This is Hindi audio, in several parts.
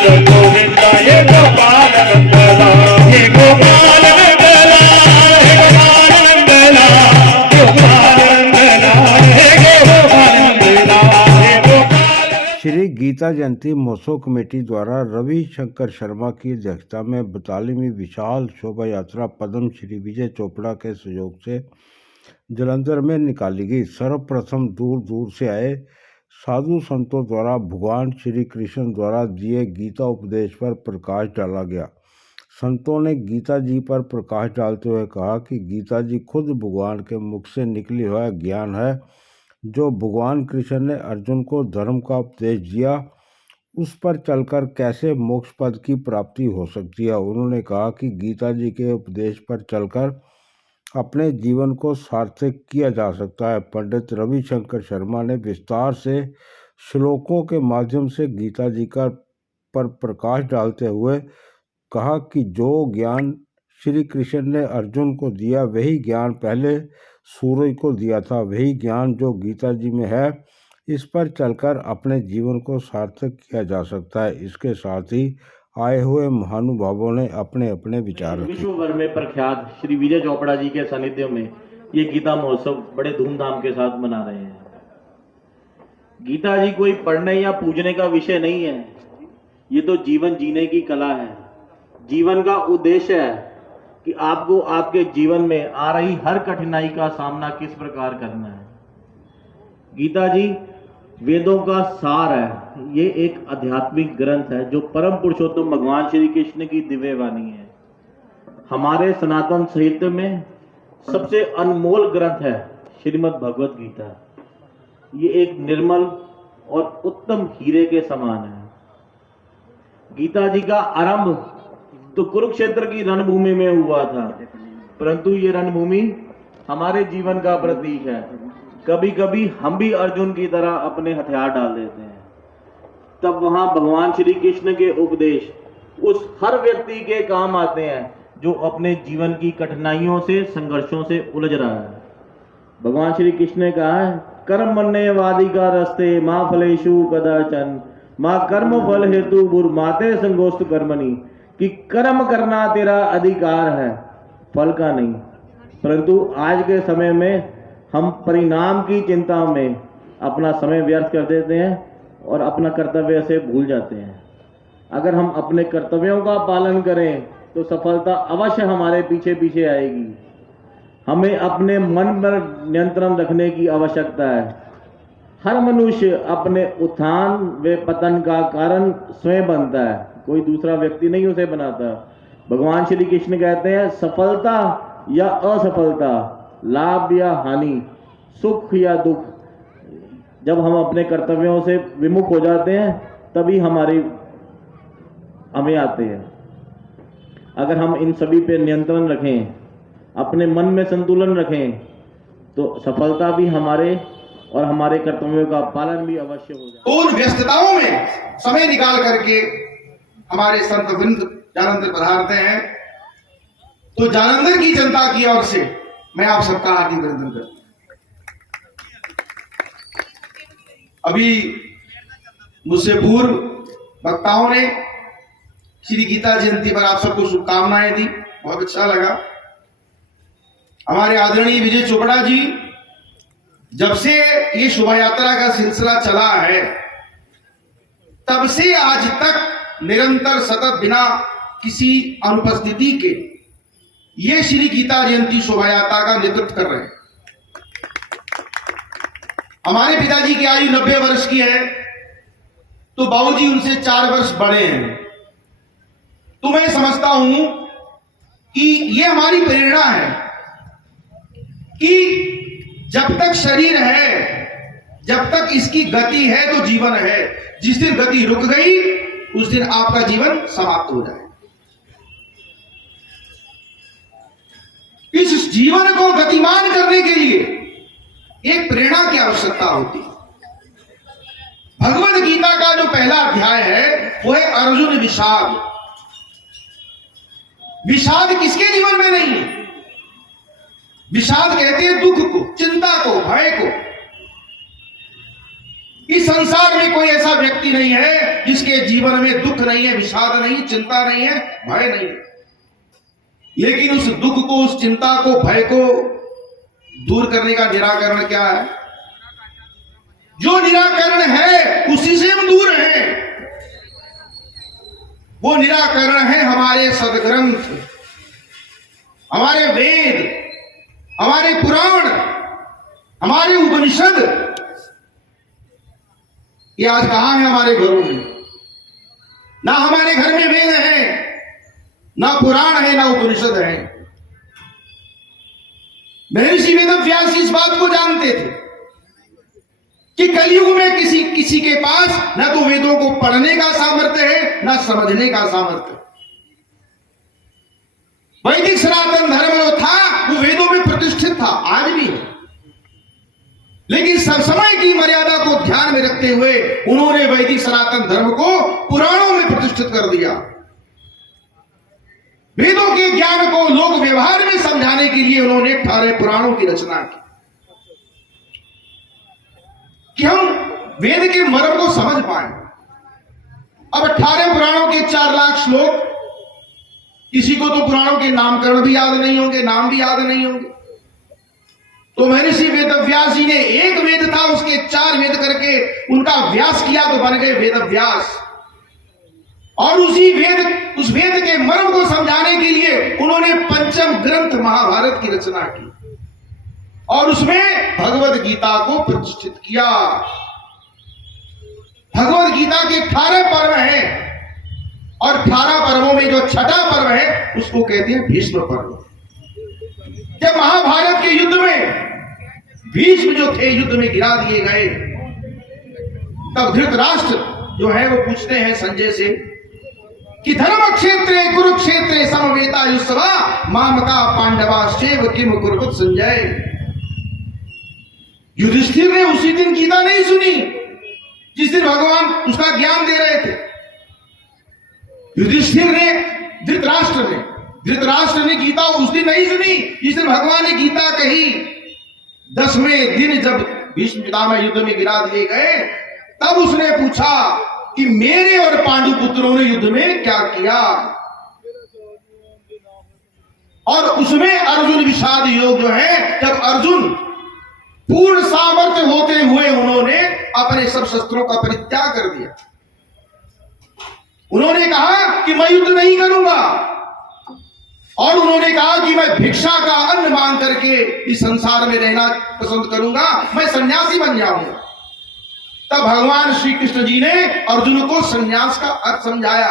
गोविंद ये गोपाल नंदला, ये गोपाल नंदला, ये गोपाल नंदला, गोपाल नंदला, हे गोपाल नंदला, हे गोपाल। श्री गीता जयंती महोत्सव कमेटी द्वारा रविशंकर शर्मा की अध्यक्षता में 42वीं विशाल शोभा यात्रा पद्म श्री विजय चोपड़ा के सहयोग से जलंधर में निकाली गई। सर्वप्रथम दूर दूर से आए साधु संतों द्वारा भगवान श्री कृष्ण द्वारा दिए गीता उपदेश पर प्रकाश डाला गया। संतों ने गीता जी पर प्रकाश डालते हुए कहा कि गीता जी खुद भगवान के मुख से निकली हुआ ज्ञान है। जो भगवान कृष्ण ने अर्जुन को धर्म का उपदेश दिया, उस पर चलकर कैसे मोक्ष पद की प्राप्ति हो सकती है। उन्होंने कहा कि गीता जी के उपदेश पर चलकर अपने जीवन को सार्थक किया जा सकता है। पंडित रविशंकर शर्मा ने विस्तार से श्लोकों के माध्यम से गीता जी का पर प्रकाश डालते हुए कहा कि जो ज्ञान श्री कृष्ण ने अर्जुन को दिया, वही ज्ञान पहले सूरज को दिया था। वही ज्ञान जो गीता जी में है, इस पर चलकर अपने जीवन को सार्थक किया जा सकता है। इसके साथ ही आए हुए महानुभावों ने अपने अपने विचार रखे। विश्व भर में प्रख्यात श्री विजय चोपड़ा जी के सानिध्य में ये गीता महोत्सव बड़े धूमधाम के साथ मना रहे हैं। गीता जी कोई पढ़ने या पूजने का विषय नहीं है, ये तो जीवन जीने की कला है। जीवन का उद्देश्य है कि आपको आपके जीवन में आ रही हर कठिनाई का सामना किस प्रकार करना है। गीता जी वेदों का सार है। ये एक आध्यात्मिक ग्रंथ है जो परम पुरुषोत्तम भगवान श्री कृष्ण की दिव्य वाणी है। हमारे सनातन साहित्य में सबसे अनमोल ग्रंथ है श्रीमद् भगवत गीता। ये एक निर्मल और उत्तम हीरे के समान है। गीता जी का आरंभ तो कुरुक्षेत्र की रणभूमि में हुआ था, परंतु ये रणभूमि हमारे जीवन का प्रतीक है। कभी कभी हम भी अर्जुन की तरह अपने हथियार डाल देते हैं, तब वहां भगवान श्री कृष्ण के उपदेश उस हर व्यक्ति के काम आते हैं जो अपने जीवन की कठिनाइयों से, संघर्षों से उलझ रहा है। भगवान श्री कृष्ण ने कहा है, कर्म मन्यवादी का रस्ते माँ फलेशु कदाचन माँ कर्म फल हेतु बुर माते संगोस्त कर्मणि, कि कर्म करना तेरा अधिकार है, फल का नहीं। परंतु आज के समय में हम परिणाम की चिंता में अपना समय व्यर्थ कर देते हैं और अपना कर्तव्य से भूल जाते हैं। अगर हम अपने कर्तव्यों का पालन करें तो सफलता अवश्य हमारे पीछे पीछे आएगी। हमें अपने मन पर नियंत्रण रखने की आवश्यकता है। हर मनुष्य अपने उत्थान व पतन का कारण स्वयं बनता है, कोई दूसरा व्यक्ति नहीं उसे बनाता। भगवान श्री कृष्ण कहते हैं, सफलता या असफलता, लाभ या हानि, सुख या दुख, जब हम अपने कर्तव्यों से विमुख हो जाते हैं तभी हमें आते हैं। अगर हम इन सभी पे नियंत्रण रखें, अपने मन में संतुलन रखें, तो सफलता भी हमारे और हमारे कर्तव्यों का पालन भी अवश्य हो जाए। उन व्यस्तताओं में समय निकाल करके हमारे संत वृंद जालंधर पधारते हैं, तो जालंधर की जनता की ओर से मैं आप सबका हार्दिक अभिनंदन करता हूं। अभी मुझसे पूर्व वक्ताओं ने श्री गीता जयंती पर आप सबको शुभकामनाएं दी, बहुत अच्छा लगा। हमारे आदरणीय विजय चोपड़ा जी, जब से ये शोभा यात्रा का सिलसिला चला है, तब से आज तक निरंतर सतत बिना किसी अनुपस्थिति के ये श्री गीता जयंती शोभा यात्रा का नेतृत्व कर रहे हैं। हमारे पिताजी की आयु 90 वर्ष की है, तो बाबूजी उनसे 4 वर्ष बड़े हैं। तो मैं समझता हूं कि ये हमारी प्रेरणा है कि जब तक शरीर है, जब तक इसकी गति है तो जीवन है। जिस दिन गति रुक गई उस दिन आपका जीवन समाप्त हो जाए। इस जीवन को गतिमान करने के लिए एक प्रेरणा की आवश्यकता होती है। भगवद गीता का जो पहला अध्याय है वो है अर्जुन विषाद। विषाद किसके जीवन में नहीं है? विषाद कहते हैं दुख को, चिंता को, भय को। इस संसार में कोई ऐसा व्यक्ति नहीं है जिसके जीवन में दुख नहीं है, विषाद नहीं, चिंता नहीं है, भय नहीं है। लेकिन उस दुख को, उस चिंता को, भय को दूर करने का निराकरण क्या है? जो निराकरण है उसी से हम दूर हैं। वो निराकरण है हमारे सदग्रंथ, हमारे वेद, हमारे पुराण, हमारे उपनिषद। ये आज कहां है हमारे घरों में? ना हमारे घर में वेद है, ना पुराण है, ना उपनिषद है। महर्षि वेदव्यास इस बात को जानते थे कि कलयुग में किसी के पास ना तो वेदों को पढ़ने का सामर्थ्य है, ना समझने का सामर्थ्य। वैदिक सनातन धर्म जो था वो वेदों में प्रतिष्ठित था, आज भी है। लेकिन सब समय की मर्यादा को ध्यान में रखते हुए उन्होंने वैदिक सनातन धर्म को पुराणों में प्रतिष्ठित कर दिया। वेदों के ज्ञान को लोक व्यवहार में समझाने के लिए उन्होंने 18 पुराणों की रचना की कि हम वेद के मर्म को समझ पाए। अब 18 पुराणों के 4 लाख श्लोक, किसी को तो पुराणों के नामकरण भी याद नहीं होंगे, नाम भी याद नहीं होंगे। तो महर्षि वेदव्यास जी ने एक वेद था, उसके 4 वेद करके उनका व्यास किया तो बन गए वेदव्यास। और उस वेद के मर्म को समझाने के लिए उन्होंने पंचम ग्रंथ महाभारत की रचना की और उसमें भगवत गीता को प्रतिष्ठित किया। भगवत गीता के 18 पर्व हैं और 18 पर्वों में जो छठा पर्व है उसको कहते हैं भीष्म पर्व। जब महाभारत के युद्ध में भीष्म जो थे युद्ध में गिरा दिए गए, तब धृतराष्ट्र जो है वो पूछते हैं संजय से कि धर्म क्षेत्रे कुरुक्षेत्रे समवेता युष्वा मामका पांडवा शेव किम कुरुवत संजय। युधिष्ठिर ने उसी दिन गीता नहीं सुनी जिस दिन भगवान उसका ज्ञान दे रहे थे। युधिष्ठिर ने, धृतराष्ट्र ने गीता उस दिन नहीं सुनी जिस दिन भगवान ने गीता कही। 10वें दिन जब भीष्म पितामह युद्ध में गिरा दिए गए, तब उसने पूछा कि मेरे और पांडु पुत्रों ने युद्ध में क्या किया। और उसमें अर्जुन विषाद योग जो है, जब अर्जुन पूर्ण सामर्थ्य होते हुए उन्होंने अपने सब शस्त्रों का परित्याग कर दिया। उन्होंने कहा कि मैं युद्ध नहीं करूंगा और उन्होंने कहा कि मैं भिक्षा का अन्न मांग करके इस संसार में रहना पसंद करूंगा, मैं सन्यासी बन जाऊंगा। तब भगवान श्री कृष्ण जी ने अर्जुन को सन्यास का अर्थ समझाया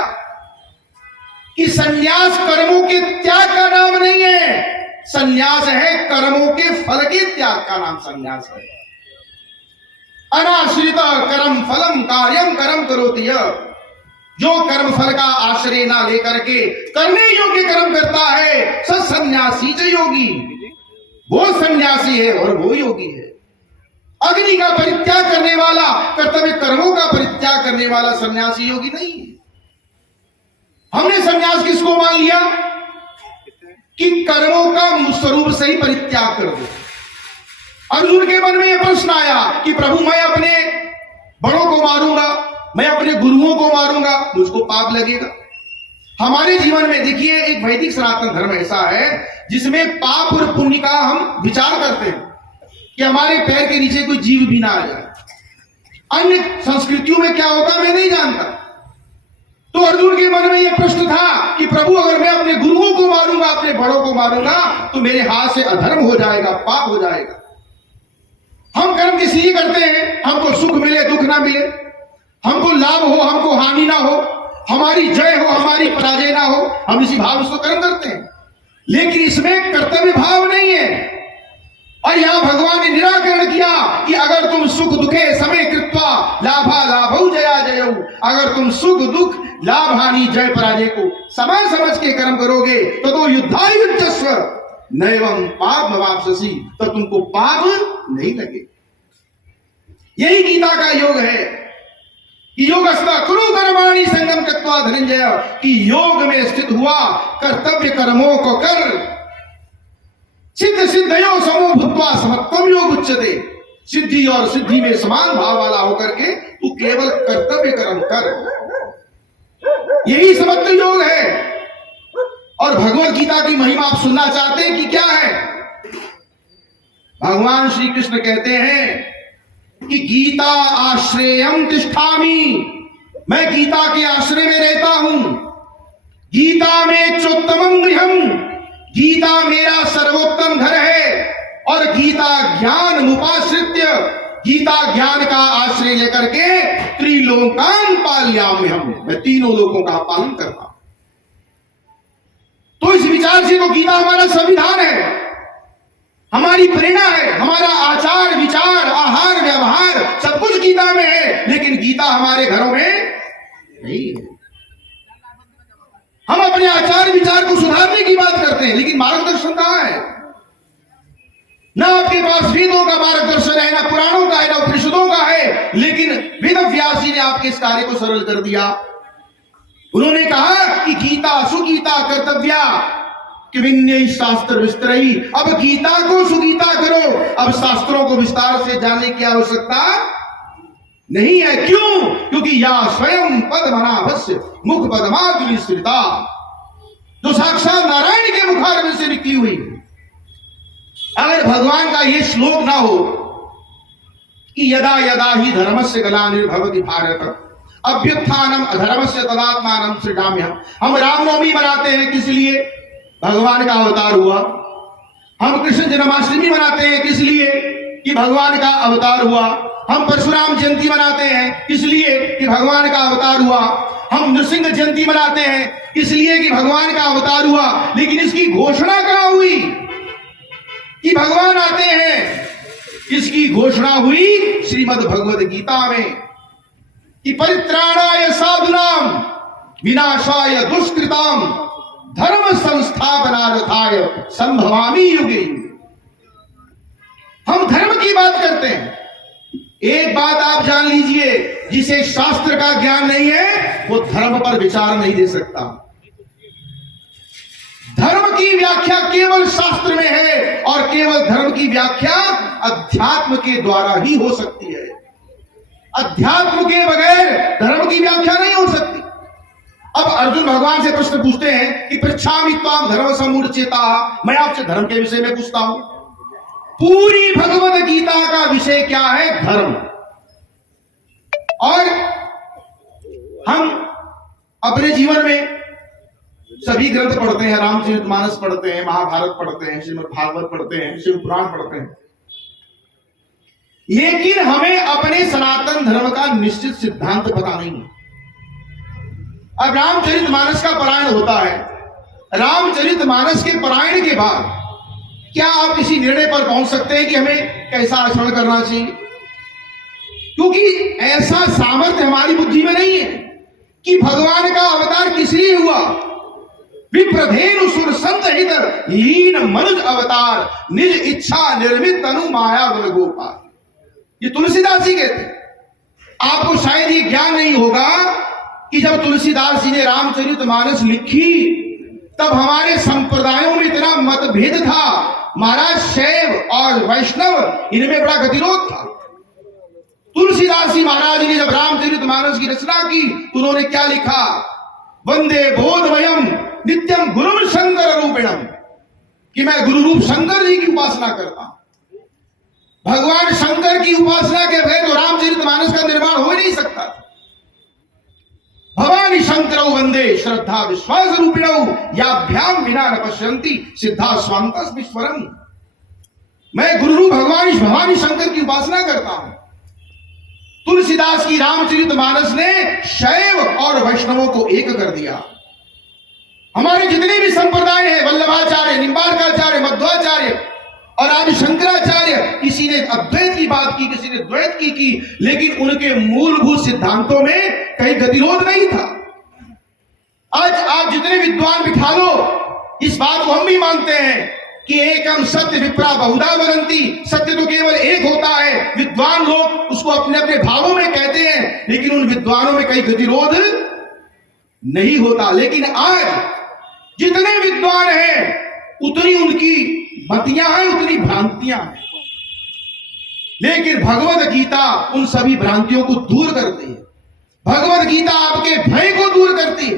कि सन्यास कर्मों के त्याग का नाम नहीं है, सन्यास है कर्मों के फल के त्याग का नाम सन्यास है। अनाश्रित कर्म फलम कार्यम कर्म करोति। जो कर्म फल का आश्रय ना लेकर के करने योग्य कर्म करता है, स सन्यासी च योगी। वो सन्यासी है और वो योगी है। अग्नि का परित्याग करने वाला, कर्तव्य कर्मों का परित्याग करने वाला सन्यासी योगी नहीं है। हमने सन्यास किसको मान लिया कि कर्मों का स्वरूप से ही परित्याग कर दो। अर्जुन के मन में यह प्रश्न आया कि प्रभु मैं अपने बड़ों को मारूंगा, मैं अपने गुरुओं को मारूंगा, मुझको पाप लगेगा। हमारे जीवन में देखिए, एक वैदिक सनातन धर्म ऐसा है जिसमें पाप और पुण्य का हम विचार करते हैं कि हमारे पैर के नीचे कोई जीव भी ना आ जाए। अन्य संस्कृतियों में क्या होता मैं नहीं जानता। तो अर्जुन के मन में यह प्रश्न था कि प्रभु अगर मैं अपने गुरुओं को मारूंगा, अपने बड़ों को मारूंगा, तो मेरे हाथ से अधर्म हो जाएगा, पाप हो जाएगा। हम कर्म किस लिए करते हैं? हमको सुख मिले, दुख ना मिले, हमको लाभ हो, हमको हानि ना हो, हमारी जय हो, हमारी पराजय ना हो, हम इसी भाव से कर्म करते हैं। लेकिन इसमें कर्तव्य भाव नहीं है। और यहां भगवान ने निराकरण किया कि अगर तुम सुख दुखे समय कृत्वा लाभा लाभौ जया जयौ, अगर तुम सुख दुख लाभ हानि जय पराजय को समय समझ के कर्म करोगे तो युद्धायुज्यस्व नैवं पाप वापससी, तो तुमको पाप नहीं लगे। यही गीता का योग है कि योगस्ता कुरु कर्माणि संगम त्यक्त्वा धनंजय, कि योग में स्थित हुआ कर्तव्य कर्मों को कर, सिद्ध सिद्धयो समो भूत्वा समत्वम योग उच्यते। सिद्धि और सिद्धि में समान भाव वाला होकर के तू केवल कर्तव्य कर्म कर, यही समत्व योग है। और भगवत गीता की महिमा आप सुनना चाहते हैं कि क्या है? भगवान श्री कृष्ण कहते हैं कि गीता आश्रयम तिष्ठामि, मैं गीता के आश्रय में रहता हूं। गीता में चोत्तमम गृहम, गीता मेरा सर्वोत्तम घर है। और गीता ज्ञान मुपाश्रित्य, गीता ज्ञान का आश्रय लेकर के त्रिलोकान पालयाम्यहम्, मैं तीनों लोकों का पालन करता हूं। तो इस विचार से तो गीता हमारा संविधान है, हमारी प्रेरणा है, हमारा आचार विचार आहार व्यवहार सब कुछ गीता में है। लेकिन गीता हमारे घरों में नहीं है। हम अपने आचार विचार को सुधारने की बात करते हैं, लेकिन मार्गदर्शन कहां है? ना आपके पास वेदों का मार्गदर्शन है, ना पुराणों का है, ना उपनिषदों का है। लेकिन वेद व्यास जी ने आपके इस कार्य को सरल कर दिया। उन्होंने कहा कि गीता सुगीता कर्तव्या कि विन्य शास्त्र विस्तरई, अब गीता को सुगीता करो, अब शास्त्रों को विस्तार से जानने की आवश्यकता नहीं है। क्यों? क्योंकि या स्वयं पद्मनाभस्य मुख पद्मावली स्थिता, जो साक्षात नारायण के मुखारविंद से निकली हुई। अगर भगवान का यह श्लोक ना हो कि यदा यदा ही धर्मस्य ग्लानिर्भवति भारत अभ्युत्थानम अधर्मस्य तदात्मानं सृजाम्यहम्। हम रामनवमी मनाते हैं किस लिए? भगवान का अवतार हुआ। हम कृष्ण जन्माष्टमी मनाते हैं किस लिए? कि भगवान का अवतार हुआ। हम परशुराम जयंती मनाते हैं इसलिए कि भगवान का अवतार हुआ। हम नृसिंह जयंती मनाते हैं इसलिए कि भगवान का अवतार हुआ। लेकिन इसकी घोषणा कहां हुई कि भगवान आते हैं? इसकी घोषणा हुई श्रीमद् भगवद गीता में कि परित्राणाय साधुनाम विनाशाय दुष्कृताम धर्म संस्थापनार्थाय संभवामि युगे। हम धर्म की बात करते हैं। एक बात आप जान लीजिए, जिसे शास्त्र का ज्ञान नहीं है वो धर्म पर विचार नहीं दे सकता। धर्म की व्याख्या केवल शास्त्र में है और केवल धर्म की व्याख्या अध्यात्म के द्वारा ही हो सकती है। अध्यात्म के बगैर धर्म की व्याख्या नहीं हो सकती। अब अर्जुन भगवान से प्रश्न पूछते हैं कि पृच्छामि त्वाम धर्म समूढ़चेता, मैं आपसे धर्म के विषय में पूछता हूं। पूरी भगवद गीता का विषय क्या है? धर्म। और हम अपने जीवन में सभी ग्रंथ पढ़ते हैं, रामचरितमानस पढ़ते हैं, महाभारत पढ़ते हैं, श्रीमद् भागवत पढ़ते हैं, शिव पुराण पढ़ते हैं। लेकिन हमें अपने सनातन धर्म का निश्चित सिद्धांत पता नहीं है। अब रामचरितमानस का पारायण होता है। रामचरितमानस के पारायण के बाद क्या आप किसी निर्णय पर पहुंच सकते हैं कि हमें कैसा आचरण करना चाहिए? क्योंकि ऐसा सामर्थ्य हमारी बुद्धि में नहीं है कि भगवान का अवतार किस लिए हुआ। विप्रधेनु सुर संत हित लीन मनुज अवतार निज इच्छा निर्मित तनु माया गुण गोपाल, ये तुलसीदास जी कहते हैं। आपको शायद ये ज्ञान नहीं होगा कि जब तुलसीदास जी ने रामचरितमानस लिखी तब हमारे संप्रदायों में इतना मतभेद था। महाराज शैव और वैष्णव इनमें बड़ा गतिरोध था। तुलसीदास जी महाराज ने जब रामचरितमानस की रचना की तो उन्होंने क्या लिखा? वंदे बोधमयम नित्यम गुरु शंकर रूपिणम, कि मैं गुरु रूप शंकर जी की उपासना करता हूं। भगवान शंकर की उपासना के बगैर तो रामचरितमानस का निर्माण हो ही नहीं सकता। भवानी शंकरौ वंदे श्रद्धा विश्वास रूपिणौ याभ्याम विना न पश्यन्ति सिद्धा स्वांतस विश्वरम। मैं गुरु भगवान भवानी शंकर की उपासना करता हूं। तुलसीदास की रामचरितमानस ने शैव और वैष्णवों को एक कर दिया। हमारे जितने भी संप्रदाय हैं, वल्लभाचार्य, निम्बार्काचार्य, मध्वाचार्य और आज शंकराचार्य, किसी ने अद्वैत की बात की, किसी ने द्वैत की, लेकिन उनके मूलभूत सिद्धांतों में कहीं गतिरोध नहीं था। आज आप जितने विद्वान बिठा लो, इस बात को हम भी मानते हैं कि एकम सत्य विप्रा बहुधा वदन्ति, सत्य तो केवल एक होता है। विद्वान लोग उसको अपने अपने भावों में कहते हैं, लेकिन उन विद्वानों में कहीं गतिरोध नहीं होता। लेकिन आज जितने विद्वान हैं, उतनी उनकी मतियां हैं, उतनी भ्रांतियां हैं। लेकिन भगवत गीता उन सभी भ्रांतियों को दूर करती है। भगवत गीता आपके भय को दूर करती है।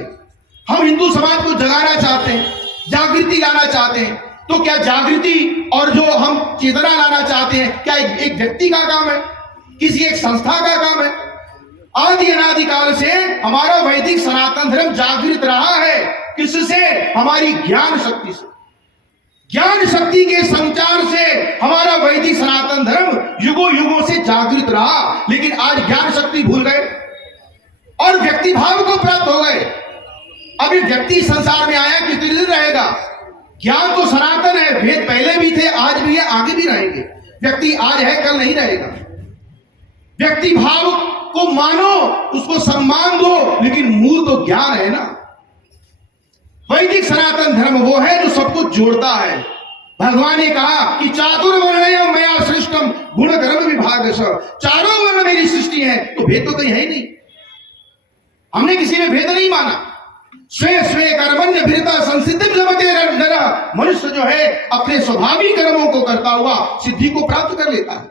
हम हिंदू समाज को जगाना चाहते हैं, जागृति लाना चाहते हैं, तो क्या जागृति और जो हम चेतना लाना चाहते हैं क्या एक व्यक्ति का काम है, किसी एक संस्था का काम है? आदि अनादिकाल से हमारा वैदिक सनातन धर्म जागृत रहा है। किससे? हमारी ज्ञान शक्ति से। ज्ञान शक्ति के संचार से हमारा वैदिक सनातन धर्म युगों युगों से जागृत रहा। लेकिन आज ज्ञान शक्ति भूल गए और व्यक्ति भाव को प्राप्त हो गए। अभी व्यक्ति संसार में आया कितने दिन रहेगा? ज्ञान तो सनातन है, भेद पहले भी थे, आज भी है, आगे भी रहेंगे। व्यक्ति आज है, कल नहीं रहेगा। व्यक्ति भाव को मानो, उसको सम्मान दो, लेकिन मूल तो ज्ञान है ना। वैदिक सनातन धर्म वो है जो सबको जोड़ता है। भगवान ने कहा कि चातुर्वर्ण्यम मया सृष्टम गुण कर्म विभागश, चारों वर्ण मेरी सृष्टि है, तो भेद तो कहीं है ही नहीं। हमने किसी में भेद नहीं माना। स्वे स्वे कर्मण्य भिरता संसिद्धिं लभते नरः, मनुष्य जो है अपने स्वाभाविक कर्मों को करता हुआ सिद्धि को प्राप्त कर लेता है।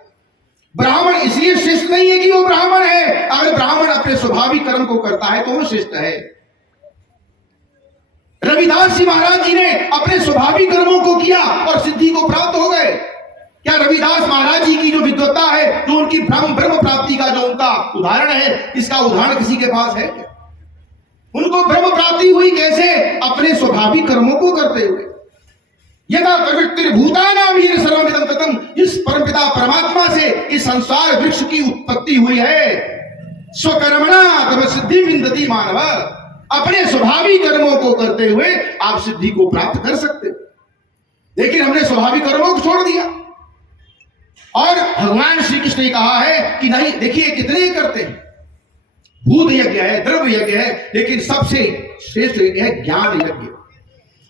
ब्राह्मण इसलिए श्रेष्ठ नहीं है कि वो ब्राह्मण है। अगर ब्राह्मण अपने स्वाभाविक कर्म को करता है तो वो श्रेष्ठ है। रविदास जी महाराज जी ने अपने स्वाभाविक कर्मों को किया और सिद्धि को प्राप्त हो गए। क्या रविदास महाराज जी की जो विद्वत्ता है, जो उनकी ब्रह्म प्राप्ति का जो उनका उदाहरण है, इसका उदाहरण किसी के पास है क्या? उनको ब्रह्म प्राप्ति हुई कैसे? अपने स्वाभाविक कर्मों को करते हुए। यदा प्रवृत्ति भूतानां हीन सर्वमिदं ततं, इस परमपिता परमात्मा से इस संसार वृक्ष की उत्पत्ति हुई है। स्वकर्मणा तव सिद्धि विन्दति मानव, अपने स्वाभाविक कर्मों को करते हुए आप सिद्धि को प्राप्त कर सकते हो। लेकिन हमने स्वाभाविक कर्मों को छोड़ दिया और भगवान श्री कृष्ण ने कहा है कि नहीं, देखिए कितने ही करते हैं। भूत यज्ञ है, द्रव्य यज्ञ है, लेकिन सबसे श्रेष्ठ यज्ञ है ज्ञान यज्ञ।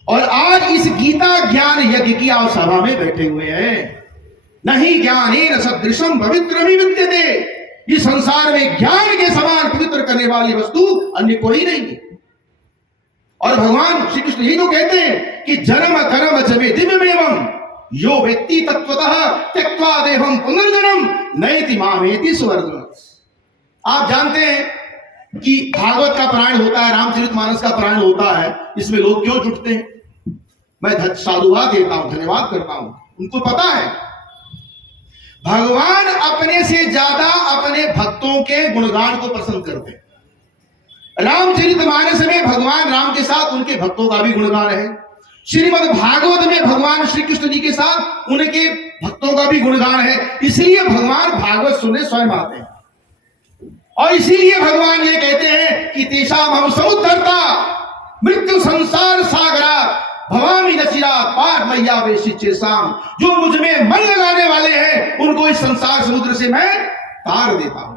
और आज इस गीता ज्ञान यज्ञ की आप सभा में बैठे हुए हैं। नहीं ज्ञानेन सदृशम पवित्रमि विद्यते, इस संसार में ज्ञान के समान पवित्र करने वाली वस्तु अन्य कोई नहीं है। और भगवान श्री कृष्ण यही तो कहते हैं कि जन्म कर्म च मे दिव्यमेवं यो व्यक्ति तत्वतः त्यक्त्वा देहं पुनर्जन्म नयति मामेति सुवर्णम्। आप जानते हैं कि भागवत का पारायण होता है, रामचरितमानस का पारायण होता है, इसमें लोग क्यों जुटते हैं? मैं साधुवाद देता हूं, धन्यवाद करता हूं। उनको पता है भगवान अपने से ज्यादा अपने भक्तों के गुणगान को पसंद करते हैं। रामचरितमानस में भगवान राम के साथ उनके भक्तों का भी गुणगान है। श्रीमद् भागवत में भगवान श्री कृष्ण जी के साथ उनके भक्तों का भी गुणगान है। इसलिए भगवान भागवत सुनने स्वयं आते हैं और इसीलिए भगवान ये कहते हैं कि तेषाम हम समुद्धरता मृत्यु संसार सागरा भवामी नचिरा पार मैया वेशिचेसाम, जो मुझ में मन लगाने वाले हैं उनको इस संसार समुद्र से मैं तार देता हूं।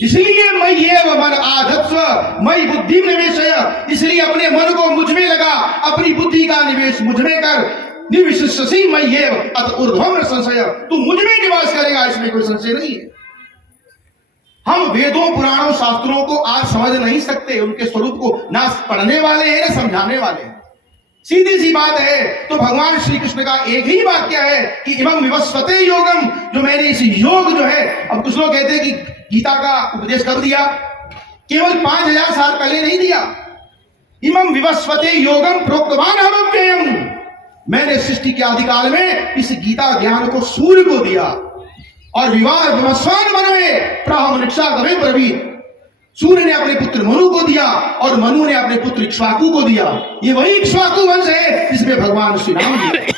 इसलिए मैं ये मन आधत्स्व मई बुद्धि निवेशय, इसलिए अपने मन को मुझ में लगा, अपनी बुद्धि का निवेश मुझ में कर। निविशसि मैं ये अत ऊर्ध्वं न संशय, तू मुझ में निवास करेगा, इसमें कोई संशय नहीं है। हम वेदों पुराणों शास्त्रों को आज समझ नहीं सकते, उनके स्वरूप को ना पढ़ने वाले हैं ना समझाने वाले हैं। सीधी सी बात है। तो भगवान श्री कृष्ण का एक ही वाक्य है कि इमं विवस्वते योगम, जो मैंने इस योग जो है, अब कुछ लोग कहते हैं कि गीता का उपदेश कर दिया, केवल 5000 साल पहले नहीं दिया। इमं विवस्वते योगम प्रोक्तवान अव्ययम्, मैंने सृष्टि के आदिकाल में इस गीता ज्ञान को सूर्य को दिया और विवाह विवस्वान मनवे प्राहमनिक्षा कवे प्रवीत, सूर्य ने अपने पुत्र मनु को दिया और मनु ने अपने पुत्र इक्ष्वाकु को दिया। ये वही इक्ष्वाकु वंश है जिसमें भगवान श्री राम जी।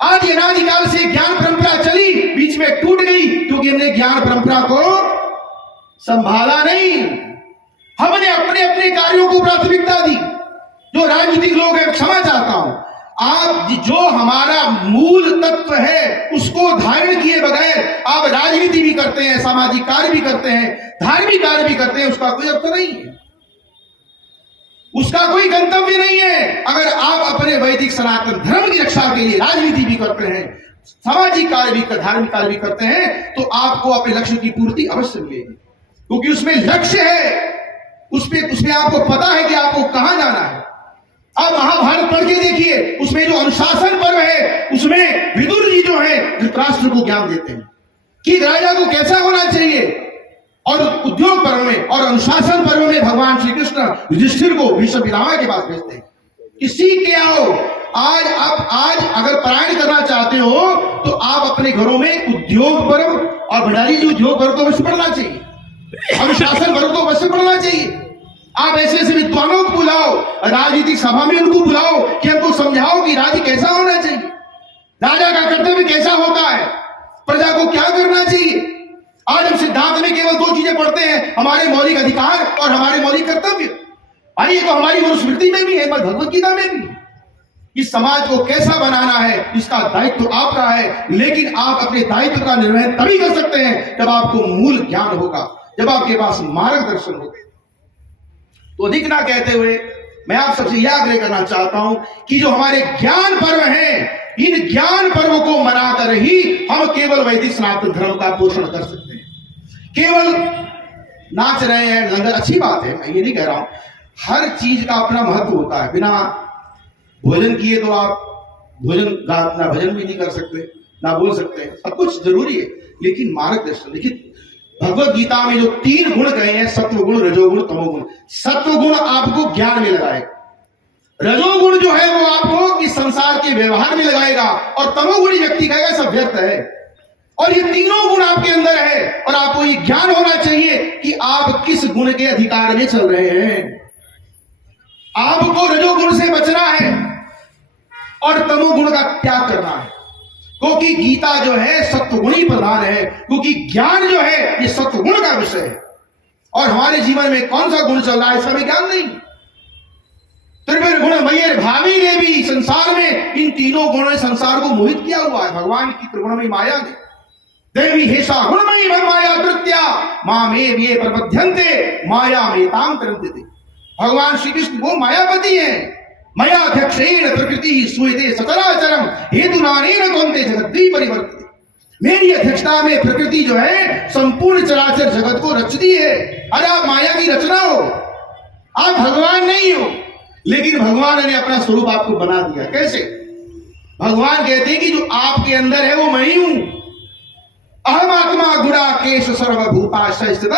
आदि अनादिकाल से ज्ञान परंपरा चली, बीच में टूट गई क्योंकि हमने ज्ञान परंपरा को संभाला नहीं। हमने अपने अपने कार्यों को प्राथमिकता दी। जो राजनीतिक लोग हैं, क्षमा चाहता हूं, आप जो हमारा मूल तत्व है उसको धारण किए बगैर आप राजनीति भी करते हैं, सामाजिक कार्य भी करते हैं, धार्मिक कार्य भी करते हैं, उसका कोई अर्थ नहीं है, उसका कोई गंतव्य नहीं है। अगर आप अपने वैदिक सनातन धर्म की रक्षा के लिए राजनीति भी करते हैं, सामाजिक कार्य भी, धार्मिक कार्य भी करते हैं, तो आपको अपने लक्ष्य की पूर्ति अवश्य मिलेगी, क्योंकि उसमें लक्ष्य है, उसमें आपको पता है कि आपको कहां जाना है। आप महाभारत पढ़ के देखिए, उसमें जो अनुशासन पर्व है उसमें विदुर जी जो है धृतराष्ट्र को ज्ञान देते हैं कि राजा को कैसा होना चाहिए। और उद्योग पर्व में और अनुशासन पर्व में भगवान श्री कृष्ण युधिष्ठिर को भीष्म पितामह के पास भेजते हैं कि सीख के आओ। आज अगर पलायन करना चाहते हो तो आप अपने घरों में उद्योग पर्व और भंडारी जी उद्योग पर्व को अवश्य पढ़ना चाहिए, अनुशासन पर्व को अवश्य पढ़ना चाहिए। आप ऐसे ऐसे विद्वानों को बुलाओ, राजनीतिक सभा में उनको बुलाओ कि हमको समझाओ कि राज्य कैसा होना चाहिए, राजा का कर्तव्य कैसा होता है, प्रजा को क्या करना चाहिए। आज हम सिद्धांत में केवल दो चीजें पढ़ते हैं, हमारे मौलिक अधिकार और हमारे मौलिक कर्तव्य। अरे ये तो हमारी मनुस्मृति में भी है, भगवत गीता में भी। इस समाज को कैसा बनाना है इसका दायित्व तो आपका है, लेकिन आप अपने दायित्व का निर्वहन तभी कर सकते हैं जब आपको मूल ज्ञान होगा, जब आपके पास मार्गदर्शन होगा। तो अधिक ना कहते हुए मैं आप सबसे यह आग्रह करना चाहता हूं कि जो हमारे ज्ञान पर्व हैं, इन ज्ञान पर्व को मनाकर ही हम केवल वैदिक सनातन धर्म का पोषण कर सकते हैं। केवल नाच रहे हैं, लंगर, अच्छी बात है, मैं ये नहीं कह रहा हूं, हर चीज का अपना महत्व होता है। बिना भोजन किए तो आप ना भजन भी नहीं कर सकते, ना बोल सकते, सब कुछ जरूरी है, लेकिन मार्गदर्शन। देखिए भगवत गीता में जो 3 गुण कहे हैं, सत्वगुण, रजोगुण, तमोगुण। सत्वगुण आपको ज्ञान में लगाएगा, रजोगुण जो है वो आपको इस संसार के व्यवहार में लगाएगा, और तमोगुणी व्यक्ति कहेगा सब व्यर्थ है। और ये तीनों गुण आपके अंदर है, और आपको ये ज्ञान होना चाहिए कि आप किस गुण के अधिकार में चल रहे हैं। आपको रजोगुण से बचना है और तमोगुण का त्याग करना है, क्योंकि गीता जो है सत्वगुणी प्रधान है, क्योंकि ज्ञान जो है ये सत्वगुण का विषय है। और हमारे जीवन में कौन सा गुण चल रहा है इसका भी ज्ञान नहीं। त्रिगुणमयी भावी ने भी संसार में इन तीनों गुणों ने संसार को मोहित किया हुआ है। भगवान की त्रिगुणमयी माया ने, देवी हेषा गुणमयी माया तृत्या मामेव ये प्रबध्यन्ते माया मेतां तरन्ते। भगवान श्री कृष्ण वो मायापति है। मयाध्यक्षेण प्रकृति सुयते सचराचरम हेतुनानेन कौन्ते जगद्दी परिवर्तिते। मेरी अध्यक्षता में प्रकृति जो है संपूर्ण चराचर जगत को रचती है। अरे आप माया की रचना हो, आप भगवान नहीं हो, लेकिन भगवान ने अपना स्वरूप आपको बना दिया। कैसे? भगवान कहते हैं कि जो आपके अंदर है वो मैं ही हूं। अहम आत्मा गुणाकेश सर्वभूताश्रय स्थित।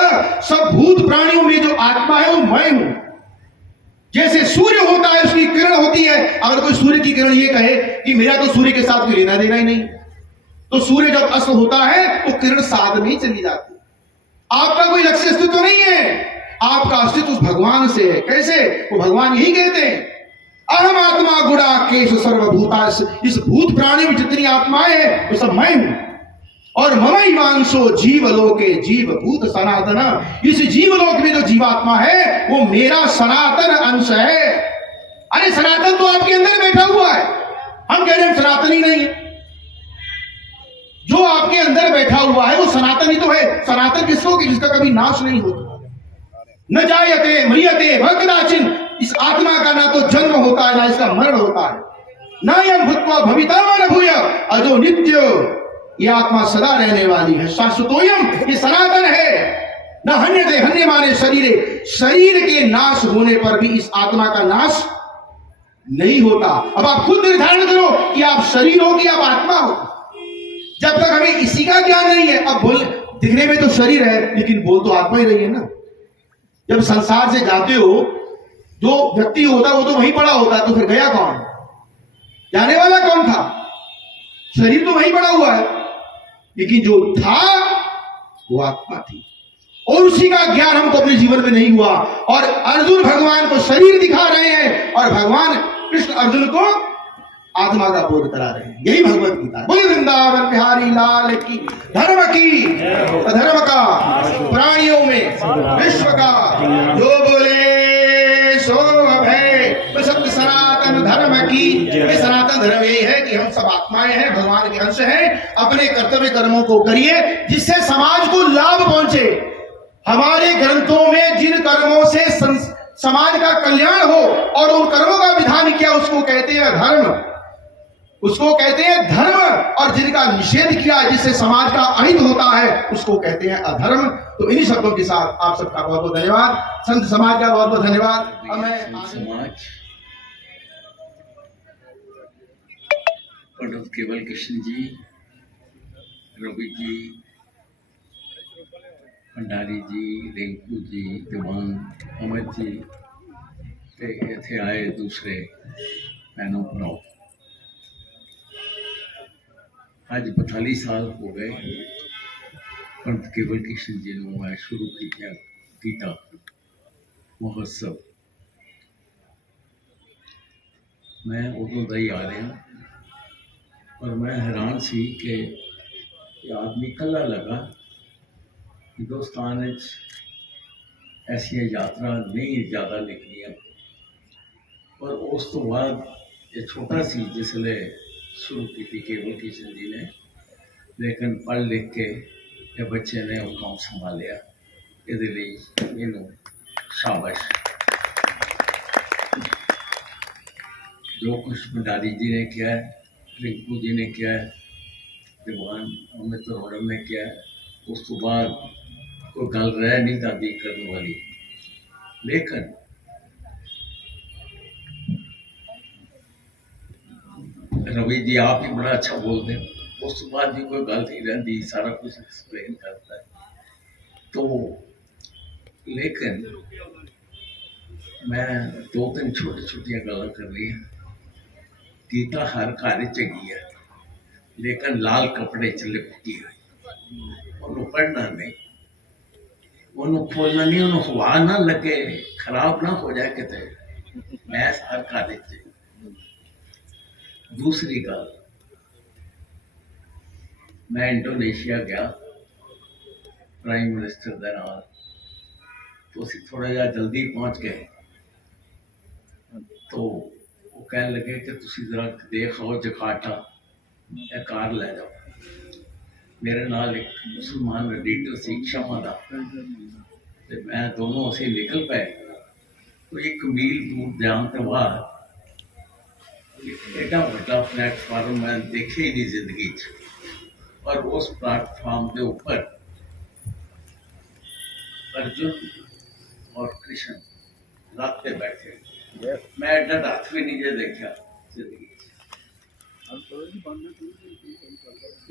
सब भूत प्राणियों में जो आत्मा है वो मैं हूं। जैसे सूर्य होता है, उसकी किरण होती है। अगर कोई सूर्य की किरण ये कहे कि मेरा तो सूर्य के साथ कोई लेना देना ही नहीं, तो सूर्य जब अस्त होता है तो किरण साथ में ही चली जाती है। आपका कोई लक्ष्य अस्तित्व नहीं है, आपका अस्तित्व उस भगवान से है। कैसे? वो भगवान यही कहते हैं, अहम आत्मा गुणाकेश सर्वभूता। इस भूत प्राणी में जितनी आत्माएं हैं वो सब मैं हूं। और ममैवांशो जीवलोके जीवभूत सनातन। इस जीवलोक में जो जीवात्मा है वो मेरा सनातन अंश है। अरे सनातन तो आपके अंदर बैठा हुआ है, हम कह रहे हैं सनातन ही नहीं है। जो आपके अंदर बैठा हुआ है वो सनातन ही तो है। सनातन किसको कि जिसका कभी नाश नहीं होता। न जायते म्रियते व कदाचिन। इस आत्मा का ना तो जन्म होता है ना इसका मरण होता है। न यम भूत्वा भविता न भूय अजो नित्य। ये आत्मा सदा रहने वाली है। शाश्वतोयम, ये सनातन है। न हन्यते, हन्य माने शरीरे। शरीर के नाश होने पर भी इस आत्मा का नाश नहीं होता। अब आप खुद निर्धारण करो कि आप शरीर हो कि आप आत्मा हो। जब तक हमें इसी का ज्ञान नहीं है, अब बोल दिखने में तो शरीर है लेकिन बोल तो आत्मा ही रही है ना। जब संसार से जाते हो, जो व्यक्ति होता है वो तो वहीं पड़ा होता है, तो फिर गया कौन? जाने वाला कौन था? शरीर तो वहीं पड़ा हुआ है, लेकिन जो था वो आत्मा थी। और उसी का ज्ञान हमको अपने जीवन में नहीं हुआ। और अर्जुन भगवान को शरीर दिखा रहे हैं और भगवान कृष्ण अर्जुन को आत्मा का बोध करा रहे हैं। यही भगवत गीता है। बोले वृंदावन बिहारी लाल की। धर्म की, अधर्म का, प्राणियों में, विश्व का, जो बोले सो अभय। तो सत्य सनातन धर्म की। ये सनातन धर्म यही है कि हम सब आत्माएं हैं, भगवान के अंश हैं। अपने कर्तव्य कर्मों को करिए जिससे समाज को लाभ पहुंचे। हमारे ग्रंथों में जिन कर्मों से समाज का कल्याण हो और उन कर्मों का विधान किया उसको कहते हैं धर्म, उसको कहते हैं धर्म। और जिनका निषेध किया जिससे समाज का अहित होता है उसको कहते हैं अधर्म। तो इन्हीं शब्दों के साथ आप सबका बहुत बहुत धन्यवाद। संत समाज का बहुत बहुत धन्यवाद। पंडित केवल कृष्ण जी, रवि जी, भंडारी जी, रिंकू जी, दीवान अमित जी ते इत्थे आए दूसरे भैनों भराओ। अज 42 साल हो गए पंडित केवल कृष्ण जी ने मैं शुरू किया महोत्सव। मैं उदों का ही आ रहा और मैं हैरान सी कि आदमी कला लगा। हिंदुस्तान ऐसिया यात्रा नहीं ज़्यादा निकलियां, पर उस तो बाद ये छोटा सी जिसले शुरू की केवल कृष्ण जी ने, लेकिन पढ़ लिख के ये बच्चे ने वो काम संभालिया। ये इनू शाबाश। जो कुछ भंडारी जी ने किया है, रिंकू जी ने किया है, दीवान अमित अरोड़ा ने किया है, उस तो बाद कोई गल रह नहीं जाती करने वाली। लेकिन रवि जी आप ही बड़ा अच्छा बोलते हैं, उस तो बाद भी कोई गल नहीं रहती, सारा कुछ एक्सप्लेन करता है। तो लेकिन मैं 2-3 छोटी छोटिया गल कर रही हूँ। गीता हर घर चंगी है, लेकिन लाल कपड़े च लिपटी हुई, उन्होंने पढ़ना नहीं, उन्होंने खोलना नहीं, उन्होंने हवा ना लगे, खराब ना हो जाए कितने। मैस हर घर च। दूसरी गल, मैं इंडोनेशिया गया प्राइम मिनिस्टर के नाल, तो असी थोड़ा जहा जल्दी पहुंच गए। तो वो कह लगे कि तुसी जरा देख आओ जकार्ता, या कार ले जाओ। मेरे नाल एक मुसलमान एडिटर सी क्षमा दा, ते मैं दोनों असी निकल पे। तो 1 मील दूर जान के बाद एडा बड़ा प्लेटफार्म मैं देखे ही नहीं जिंदगी च। और उस प्लेटफार्म के ऊपर अर्जुन और कृष्ण रात पे बैठे। मैं एडा हाथ भी नहीं जे देखा जिंदगी।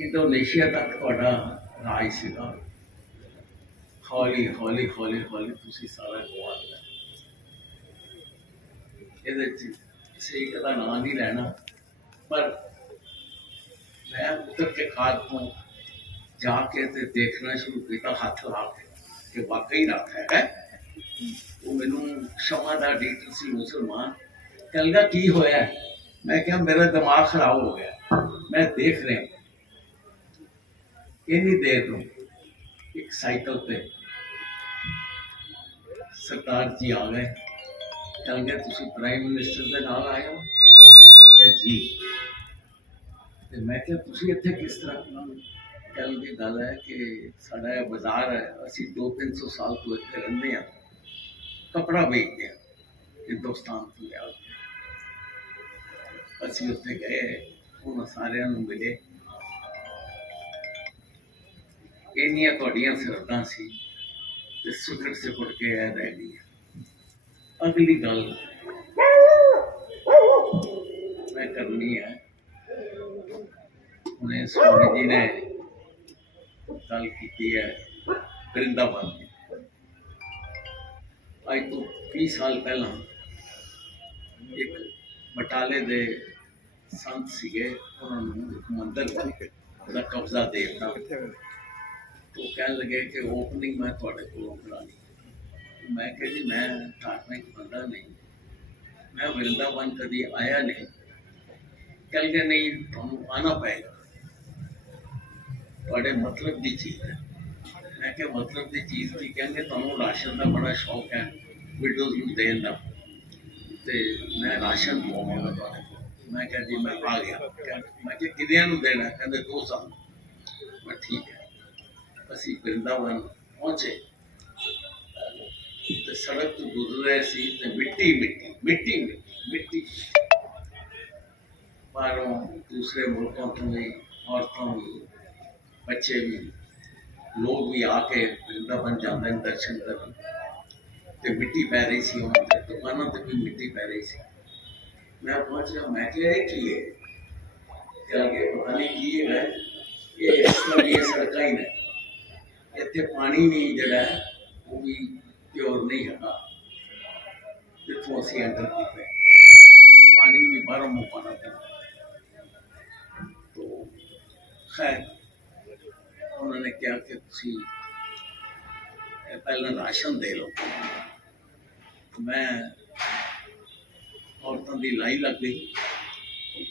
इंडोनेशिया तक थोड़ा राज सीगा। हौली हौली हौली हौली तुसी सारा गवा लिया। सही कदा ना नहीं रहना, पर मैं उतर के कार को जाके ते देखना शुरू किया, हाथ ला के वाकई रख है। वो मैनू क्षमा दा एडिटर सी मुसलमान, कहलगा की होया। मैं क्या मेरा दिमाग खराब हो गया। मैं देख रहा इन्नी देर में एक साइकिल पे सरदार जी आ गए। कह गए तुसी प्राइम मिनिस्टर के नाल आए हो? मैं क्या जी। ते मैं क्या तुसी इत्थे किस तरह? कल की गल है कि साडा यह बाजार है, असी 200-300 साल तो इत्थे रहिंदे हां, कपड़ा बेचते हैं हिंदुस्तान तो लिया। असी उत्थे गए, उन्होंने सारे मिले। इन्नियां तुहाडियां सरहदां सी ते सुकड़ सिकुड़ के रह गई। अगली गल मैं करनी है, उन्हें स्वामी जी ने गल की है वृंदावन की। आज तो 20 साल पहला एक बटाले दे संत सीगे, उन्होंने मंदिर का कब्जा दे दिता। तो कह लगे कि ओपनिंग मैं थोड़े को करानी। मैं कह जी मैं धार्मिक बंदा नहीं, मैं वृंदावन कभी आया नहीं। कल के नहीं तुम आना पड़ेगा, थोड़े मतलब की चीज है। मैं क्या मतलब की चीज की कहेंगे, तुम राशन का बड़ा शौक है विडोज में देन का, ते मैं राशन पवांगा तुहाडे को। मैं क्या जी मैं आ गया। मैं क्या किन्नियां नूं देना? कहंदे 2 साल। मैं ठीक है। असी वृंदावन पहुंचे तो सड़क तो गुजर रहे सी ते मिट्टी मिट्टी मिट्टी मिट्टी मिट्टी। बाहरों दूसरे मुल्कों तो भी, औरतों भी, बच्चे भी, लोग भी आके वृंदावन जाते हैं दर्शन करने। तो मिट्टी पै रही सी, दुकानों पर भी मिट्टी पै रही सी। मैं पहुंचा, मैं क्या की है? ਕਿ ਪਤਾ ਨਹੀਂ ਕੀ ਹੈ ਇਹ ਇਸ ਤਰ੍ਹਾਂ ਦੀਆਂ ਸੜਕਾਂ ਹੀ ਨੇ ਇੱਥੇ ਪਾਣੀ ਵੀ ਜਿਹੜਾ ਹੈ ਉਹ ਵੀ ਪਿਓਰ ਨਹੀਂ ਹੈਗਾ ਜਿੱਥੋਂ ਅਸੀਂ ਐਂਟਰ ਕੀਤੇ ਪਾਣੀ ਵੀ ਬਾਹਰੋਂ ਮੁँह ਪਾਣਾ ਪੈਂਦਾ ਤੋ ਖੈਰ ਉਹਨਾਂ ਨੇ ਕਿਹਾ ਕਿ ਤੁਸੀਂ ਪਹਿਲਾਂ ਰਾਸ਼ਨ ਦੇ ਲਓ ਮੈਂ ਔਰਤਾਂ ਦੀ ਲਾਈਨ ਲੱਗ ਗਈ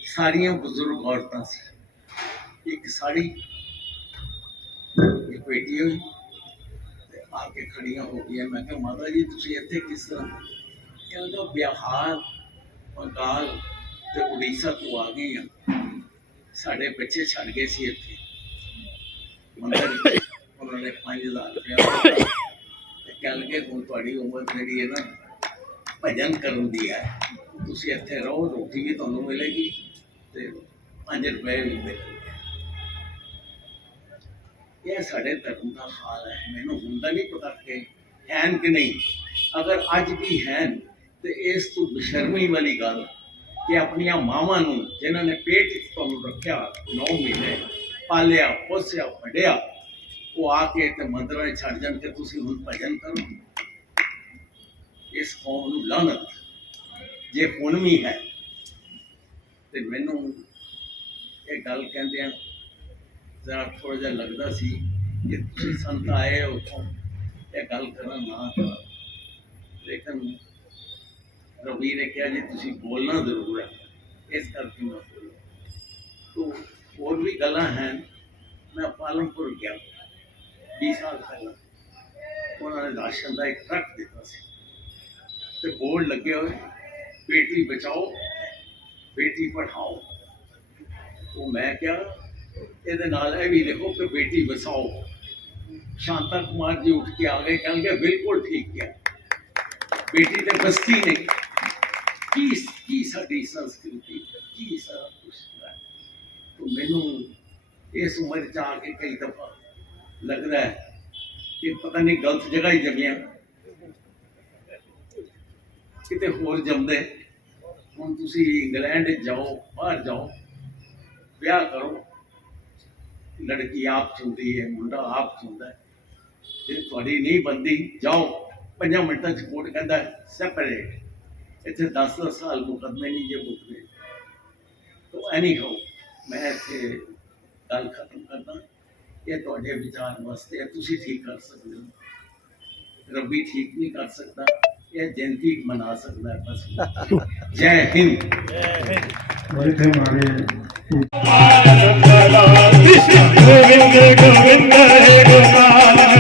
ਸਾਰੀਆਂ ਬਜ਼ੁਰਗ ਔਰਤਾਂ ਸੀ ਇੱਕ ਸਾੜੀ ਇੱਕ ਬੇਟੀ ਹੋਈ ਤੇ ਆ ਕੇ ਖੜੀਆਂ ਹੋ ਗਈਆਂ ਮੈਂ ਕਿਹਾ ਮਾਤਾ ਜੀ ਤੁਸੀਂ ਇੱਥੇ ਕਿਸ ਤਰ੍ਹਾਂ ਕਹਿੰਦਾ ਬਿਹਾਰ ਬੰਗਾਲ ਤੇ ਉੜੀਸਾ ਤੋਂ ਆ ਗਏ ਆ ਸਾਡੇ ਬੱਚੇ ਛੱਡ ਗਏ ਸੀ ਇੱਥੇ ਮੰਦਰ ਉਹਨਾਂ ਨੇ 5000 ਰੁਪਇਆ ਤੇ ਕਹਿ ਲਗੇ ਹੁਣ ਤੁਹਾਡੀ ਉਮਰ ਜਿਹੜੀ ਹੈ ਨਾ ਭਜਨ ਕਰਨ ਦੀ ਹੈ ਤੁਸੀਂ ਇੱਥੇ ਰਹੋ ਰੋਟੀ ਵੀ ਤੁਹਾਨੂੰ ਮਿਲੇਗੀ ਤੇ 5 ਰੁਪਏ ਵੀ ਮਿਲਣਗੇ ਇਹ ਸਾਡੇ ਧਰਮ ਦਾ ਹਾਲ ਹੈ ਮੈਨੂੰ ਹੁੰਦਾ ਨਹੀਂ ਪਤਾ ਕਿ ਹੈਨ ਕਿ ਨਹੀਂ ਅਗਰ ਅੱਜ ਵੀ ਹੈਨ ਤੇ ਇਸ ਤੋਂ ਬੇਸ਼ਰਮੀ ਵਾਲੀ ਗੱਲ ਕਿ ਆਪਣੀਆਂ ਮਾਵਾਂ ਨੂੰ ਜਿਨ੍ਹਾਂ ਨੇ ਪੇਟ ਵਿੱਚ ਤੁਹਾਨੂੰ ਰੱਖਿਆ 9 ਮਹੀਨੇ ਪਾਲਿਆ ਪੋਸਿਆ ਵੱਡਿਆ ਉਹ ਆ ਕੇ ਤੇ ਮੰਦਰਾਂ ਛੱਡ ਜਾਣ ਕੇ ਤੁਸੀਂ ਹੁਣ ਭਜਨ ਕਰੋ ਇਸ ਕੌਮ ਨੂੰ ਲਾਨਤ ਜੇ ਹੁਣ ਵੀ ਹੈ ਤੇ ਮੈਨੂੰ ਇਹ ਗੱਲ ਕਹਿੰਦਿਆਂ ਜ਼ਰਾ ਥੋੜ੍ਹਾ ਜਿਹਾ ਲੱਗਦਾ ਸੀ ਕਿ ਤੁਸੀਂ ਸੰਤ ਆਏ ਉੱਥੋਂ ਇਹ ਗੱਲ ਕਰਨ ਨਾ ਕਰਾਂ ਲੇਕਿਨ ਰਵੀ ਨੇ ਕਿਹਾ ਜੀ ਤੁਸੀਂ ਬੋਲਣਾ ਜ਼ਰੂਰ ਹੈ ਇਸ ਕਰਕੇ ਮੈਂ ਬੋਲਿਆ ਤੋ ਹੋਰ ਵੀ ਗੱਲਾਂ ਹਨ ਮੈਂ ਪਾਲਮਪੁਰ ਗਿਆ 20 ਸਾਲ ਪਹਿਲਾਂ ਉਹਨਾਂ ਨੇ ਰਾਸ਼ਨ ਦਾ ਇੱਕ ਟਰੱਕ ਦਿੱਤਾ ਸੀ ਤੇ ਬੋਰਡ ਲੱਗੇ ਹੋਏ बेटी बचाओ बेटी पढ़ाओ तो मैं क्या ये भी देखो कि बेटी बचाओ शांता कुमार जी उठ के आ गए कहेंगे बिल्कुल ठीक किया बेटी तो बसती नहीं की साड़ी संस्कृति की सारा कुछ तो मैनू इस उम्र च आके कई दफा लग रहा है कि पता नहीं गलत जगह ही जमिया किते होर जमदे हुण तुसी इंग्लैंड जाओ बाहर जाओ ब्याह करो लड़की आप चुनती है मुंडा आप चुनता है जे तुहाडी नहीं बनती जाओ 5 मिनटां च कोर्ट कहता है सैपरेट इत्थे 10 साल मुकदमे नहीं जे मुकदे तो एनी हो मैं इत्थे गल खत्म करदा ये तुहाडे विचार वास्ते तुसी ठीक कर सकदे हो रब्बी ठीक नहीं कर सकता ये जयंती मना सकता है बस जय हिंद कृष्ण गोविंद गोविंद हे गोपाल